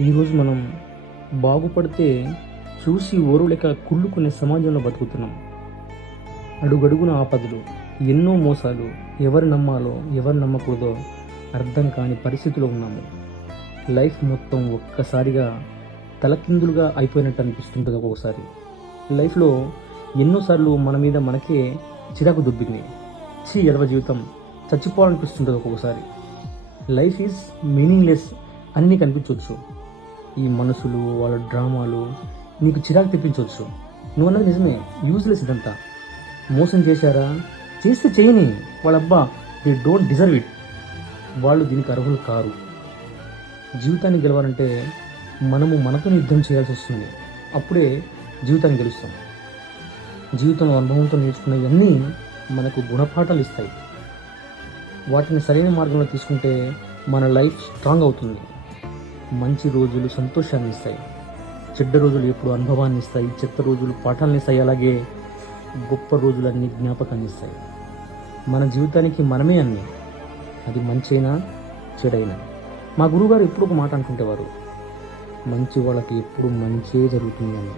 ఈరోజు మనం బాగుపడితే చూసి ఓర్వలేక కుళ్ళుకునే సమాజంలో బతుకుతున్నాం. అడుగడుగున ఆపదలు, ఎన్నో మోసాలు, ఎవరు నమ్మాలో ఎవరు నమ్మకూడదో అర్థం కాని పరిస్థితిలో ఉన్నాము. లైఫ్ మొత్తం ఒక్కసారిగా తలకిందులుగా అయిపోయినట్టు అనిపిస్తుంటుంది. ఒక్కొక్కసారి లైఫ్లో ఎన్నోసార్లు మన మీద మనకే చిరాకు దుబ్బింది. ఎడవ జీవితం, చచ్చిపోవాలనిపిస్తుంటుంది ఒక్కొక్కసారి. లైఫ్ ఈజ్ మీనింగ్లెస్ అని నీకు అనిపించవచ్చు. ఈ మనసులు, వాళ్ళ డ్రామాలు నీకు చిరాకు తెప్పించవచ్చు. నువ్వు అన్నది నిజమే, యూజ్లెస్ ఇదంతా. మోసం చేశారా, చేస్తే చేయని, వాళ్ళబ్బా దే డోంట్ డిజర్వ్ ఇట్, వాళ్ళు దీనికి అర్హులు కారు. జీవితాన్ని గెలవాలంటే మనము మనతో యుద్ధం చేయాల్సి వస్తుంది. అప్పుడే జీవితాన్ని గెలుస్తాం. జీవితంలో అనుభవంతో నేర్చుకున్నవన్నీ మనకు గుణపాఠాలు ఇస్తాయి. వాటిని సరైన మార్గంలో తీసుకుంటే మన లైఫ్ స్ట్రాంగ్ అవుతుంది. మంచి రోజులు సంతోషాన్ని ఇస్తాయి, చెడ్డ రోజులు ఎప్పుడు అనుభవాన్ని ఇస్తాయి, చెత్త రోజులు పాఠాలను ఇస్తాయి. అలాగే గొప్ప రోజులన్నీ జ్ఞాపకాన్ని ఇస్తాయి. మన జీవితానికి మనమే అన్ని, అది మంచైనా చెడైనా. మా గురువుగారు ఎప్పుడు ఒక మాట అనుకుంటేవారు, మంచి వాళ్ళకి ఎప్పుడు మంచే జరుగుతుంది అని.